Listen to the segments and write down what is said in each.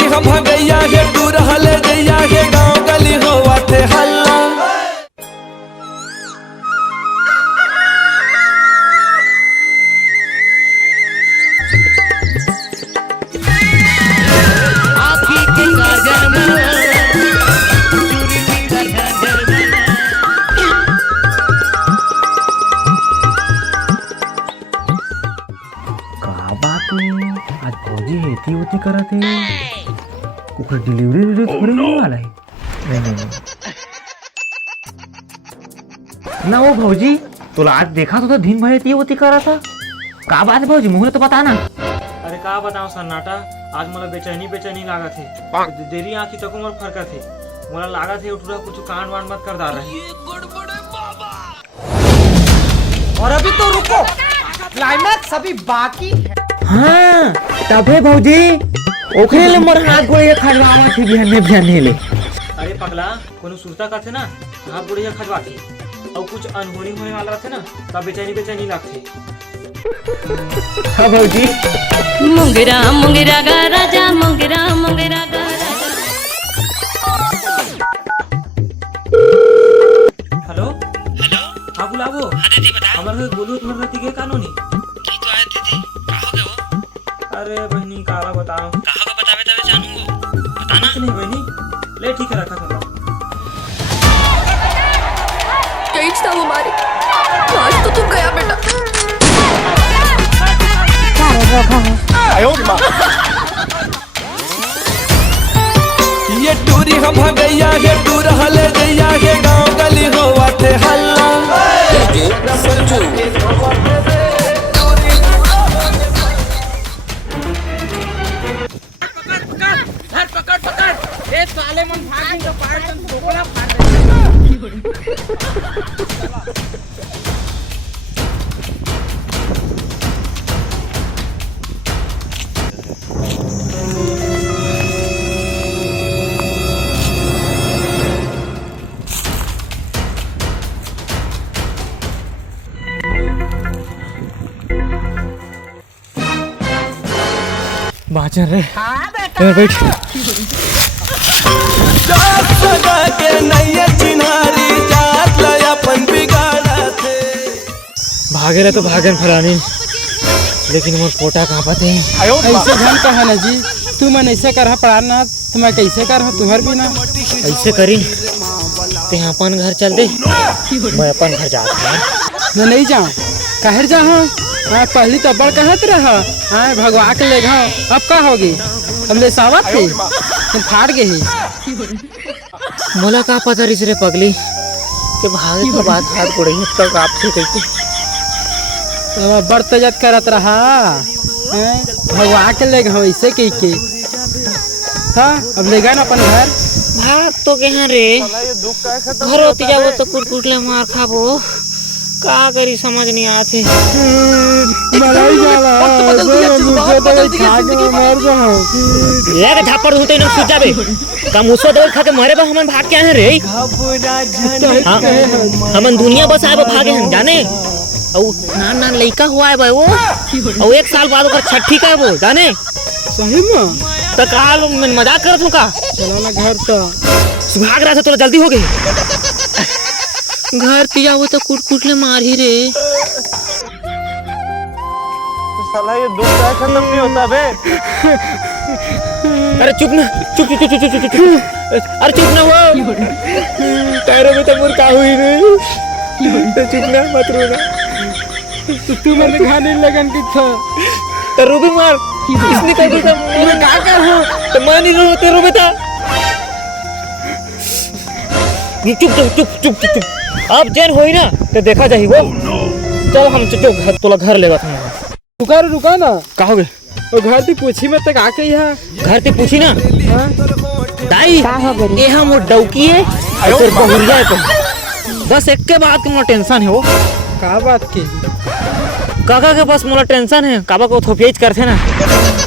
टूरी हम भगैया हे दूर हले जैया हे गांव गली होवा थे हल्ला। आज भौजी हेती होती करत है कुछ डिलीवरी थोड़ी नहीं वाला है। नहीं ना वो भौजी तो आज देखा तो दिन भर हेती होती करा था। का बात है भौजी मुझे तो बता ना। अरे का बताऊं सन्नाटा, आज मला बेचैनी लागत है। देरी आंखी तक उमर फरकत है। मला लागत है उठूरा कुछ कांड वांड मत कर डाल रहे। और अभी तो रुको, क्लाइमैक्स अभी बाकी है। हाँ तबे भौजी ओखरे ले मोर हाथ गोड़े खजवावा थी बिहान ले। अरे पगला कोनो सुरता का थे ना हाथ बुढ़िया खजवा थी और कुछ अनहोनी होने वाला थे ना तब बेचैनी लगती। हाँ भौजी मुंगरा मुंगरा गा राजा मुंगरा मुंगरा गा राजा। हेलो हेलो हाँ बुलावो हमारे बोलो तुम्हारे रती के कानूनी की तो आए थे कहो के वो। अरे बहनी काला बताओ कहो को बतावे तबे जानूंगा बताना नहीं बहनी ले ठीक है रखा था यही था हमारी आज तो तुम गया बेटा। ये टूरी हम भगैया हे दूर हले जैया हे गांव गली होवा थे हल्ला। पकड़ ए साले मन भागी तो पार तन ठोकला फाड़ दे। बाचन रे हां बेटा बैठ सदा के नैया चिन्हारी जात लया पन बिगाड़ा थे। भागे तो भागन फलानी लेकिन मोर पोटा कहाँ पाते हैं। ऐसे धन कहा ना जी तू मन ऐसे करहा पढ़ाना तो मैं कैसे करहा तुम्हार भी ना ऐसे करी ते अपन घर चल दे मैं अपन घर जाता हूँ। मैं नहीं जाऊँ कहर जा हाँ पहली तो बड़ कहत रहा हाँ भगवा के ले घाव अब का होगी अब ले सावत थी तुम फाड़ गए ही। मोला का पता रिस रे पगली के भागे के बाद हाथ गोड़े तक आपसे कहते बड़ तेजत करत रहा भगवा के ले घाव ऐसे कही के हाँ अब ले गए ना अपन घर भाग तो के हैं रे घर होती जाओ तो कुट ले मार खाबो का करी समझ नहीं आते। मलाई जाला एक झापड़ होते न सूत जाबे का मुसो दौड़ खा के मरे बा हमन भाग के हैं रे। हमन दुनिया बस आए भागे हम जाने औ नान लइका हुआ है भाई वो और 1 साल बाद ओकर छठी का वो जाने सही में तो काल मैं मजाक करत हूं का। चलो ना घर तो भाग रहा था थोड़ा जल्दी हो गई घर पिया वो तो कुट ले मार ही रे। साला ये दुख का खत्म नहीं होता बे। अरे चुप ना चुप अरे चुप ना हो पैरों में तो मुर का हुई रे तो चुप ना मत रोना। तू मैंने खाने लगन की था तो रूबी मार इसने कर दिया मैं क्या कर हूं तो मैं नहीं रो तेरे बेटा चुप अब चैन होई ना तो देखा जाही वो। चल हम चुप घर तोला घर लेगा था रुका ना कहोगे वो घर ती पूछी में तक आके यहाँ घर ते पूछी ना हाँ दाई ये हम वो डौकी है और तेरे बहुरिया है बस एक के बात के मोला टेंशन है वो का बात की काका के पास मोला टेंशन है काबा को थोपेज करथे ना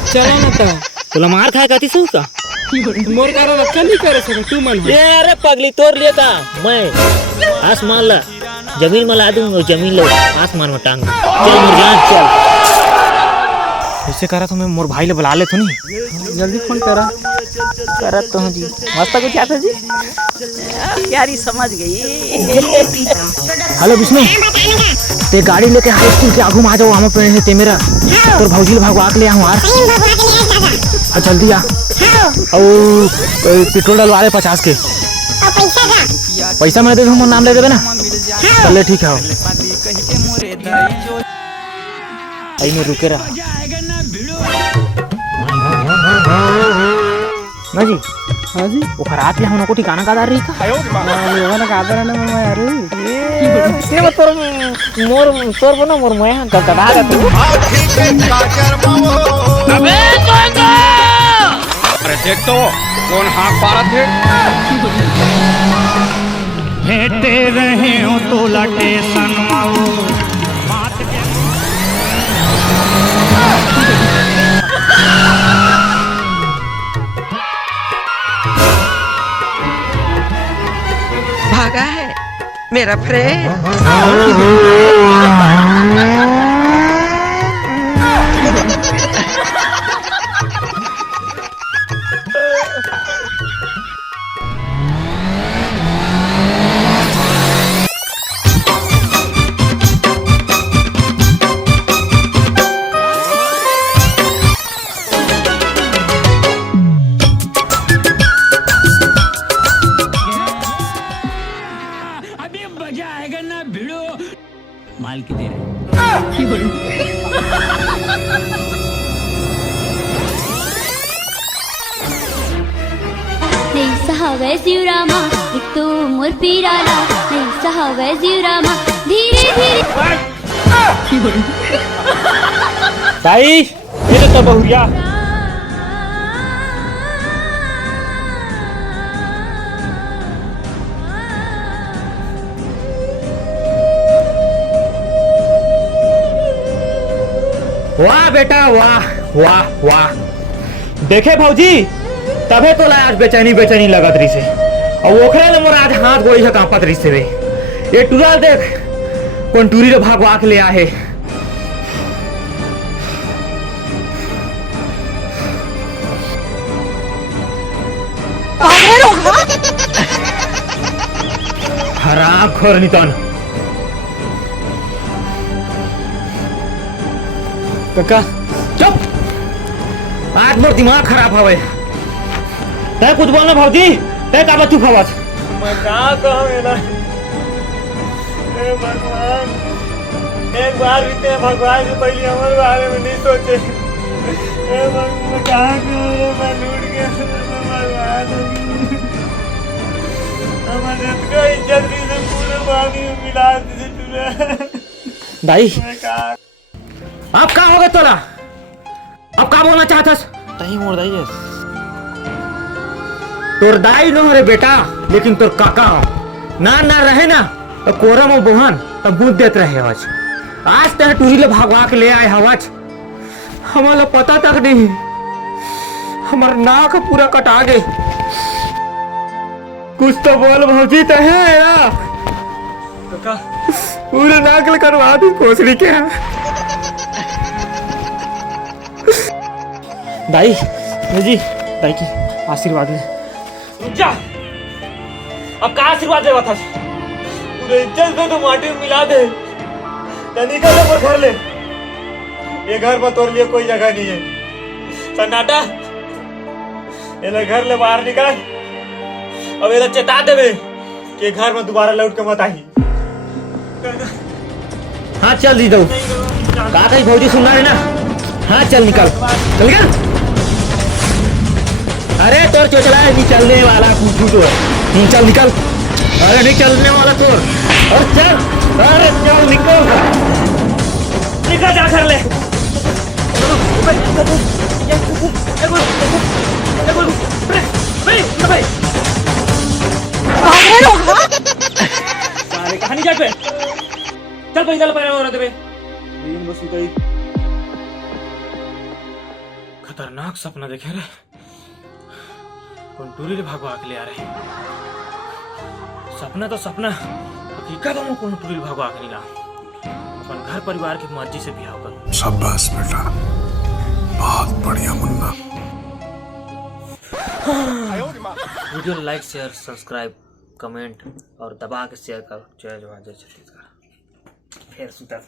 चलो ना तो तोला मार खाए कहती सू का मोर करा रखा नहीं करे सके तू मन ये अरे पगली तोड़ लिया था मैं आसमान ला जमीन में ला दूंगा जमीन लो आसमान में टांग चल मुरजान चल। ऐसे करा तो मैं मोर भाई ले बुला ले तो नहीं। जल्दी फोन करा। करत तो जी मस्त कुछ आता जी। यारी समझ गई। हेलो विष्णु, ते गाड़ी लेके हाई स्कूल के आगू में आ जाओ। हम पे है ते मेरा तोर भौजी भगवा के ले आऊं यार। जल्दी आ। और पेट्रोल डलवा ले 50 के। पैसा मैं दे दूं, मोर नाम ले देबे ना। चले ठीक है। आई में रुके रहा ना जी। हाँ जी, वो खराब ले हम को ठिकाना का दार रही का। लोगों ने कहा था ना मैं यार ये मत तोर बना मोर मैं गड़ा गा तू। अबे अरे देख तो कौन हाथ पारत है। भेटे रहे हो तो लटे सनमाओ भागा है मेरा फ्रेंड। अभी मजा आएगा ना भिड़ो माल की दे रहे। नहीं सहावे शिवरामा एक तो मोर पीराला नहीं सहावे शिवरामा धीरे धीरे। ताई ये तो बहुरिया वाह बेटा वाह वाह वाह। देखे भौजी तबे तो आज बेचैनी बेचैनी लगत रही से। और ओखरे ले मोर आज हाथ गोड़ी है कांपत रही से वे। ये टूरल देख कौन टूरी रे भागवा के ले आहे। हराम खोर नितन काका चुप। आज मोर दिमाग खराब हवे। तै कुछ बोलना भौजी, तै का चुप हवस। मैं कहाँ कहूँ ना। भगवान एक बार भी ते भगवान से पहले हमारे बारे में नहीं सोचे। मैं कहाँ कहूँ, मैं लूट गया भगवान। हमारे का इज्जत भी से पूरे पानी में मिला दी। दाई मैं कहाँ अब का हो गया तोला? अब का बोलना चाहतस? नहीं मोड़ दाई है। तोर दाई न हो रे बेटा, लेकिन तोर काका हो। ना ना रहे ना तो कोरम और बोहन तब बूझ देते रहे हवच। आज ते टूरी ले भागवा के ले आए हवच। हमारा पता तक नहीं। हमार नाक पूरा कटा गए। कुछ तो बोल भौजी तो है ना। काका पूरे नाक करवा दी पोसड़ी के। दाई जी दाई की आशीर्वाद ले। रुक जा। अब का आशीर्वाद लेवा था? पूरे इज्जत से तो माटी में मिला दे। निकल ले घर ले। ये घर में तोर लिए कोई जगह नहीं है। सन्नाटा ये घर ले बाहर निकल। अब ये चेता देवे कि घर में दोबारा लौट के मत आई। हाँ चल दी दो। काका ही भौजी सुन रहा है ना। हाँ चल निकल चल गया। अरे तोर चोचला है नहीं चलने वाला कुछ तो नहीं। चल निकल। अरे नहीं चलने वाला तोर। और चल। अरे चल निकल निकल जा घर ले। कहानी जा पे चल पैदल पैर हो रहे दिन बस उतई। खतरनाक सपना देखे रे। कौन टूरी रे भागवा के ले आ रहे। सपना तो सपना, हकीकत में कौन टूरी रे भागवा के नहीं ला। अपन घर परिवार की मर्जी से बिहाव करो। शाबाश बेटा, video like share subscribe comment और दबा के शेयर करो। जय जवान जय छत्तीसगढ़। फिर सुतर